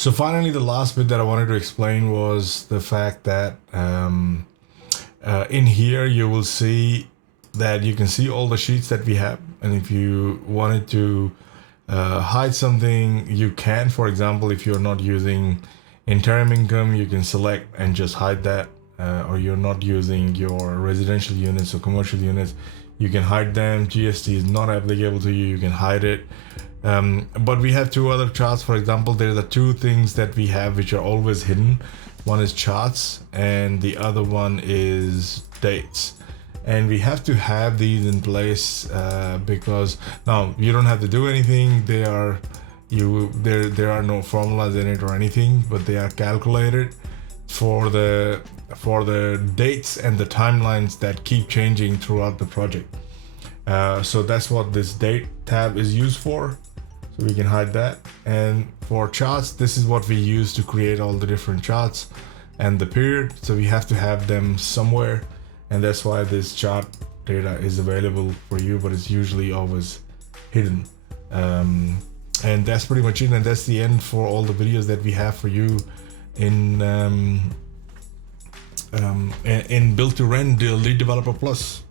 So finally, the last bit that I wanted to explain was the fact that in here you will see that you can see all the sheets that we have, and if you wanted to hide something, you can. For example, if you're not using interim income, you can select and just hide that, or you're not using your residential units or commercial units, you can hide them. GST is not applicable to you, you can hide it. But we have two other charts. For example, there are the two things that we have which are always hidden. One is charts and the other one is dates, and we have to have these in place because now you don't have to do anything. There are no formulas in it or anything, but they are calculated for the dates and the timelines that keep changing throughout the project. So that's what this date tab is used for. So we can hide that. And for charts, this is what we use to create all the different charts and the period. So we have to have them somewhere, and that's why this chart data is available for you, but it's usually always hidden. And that's pretty much it, and that's the end for all the videos that we have for you in Build to Rent Lead Developer Plus.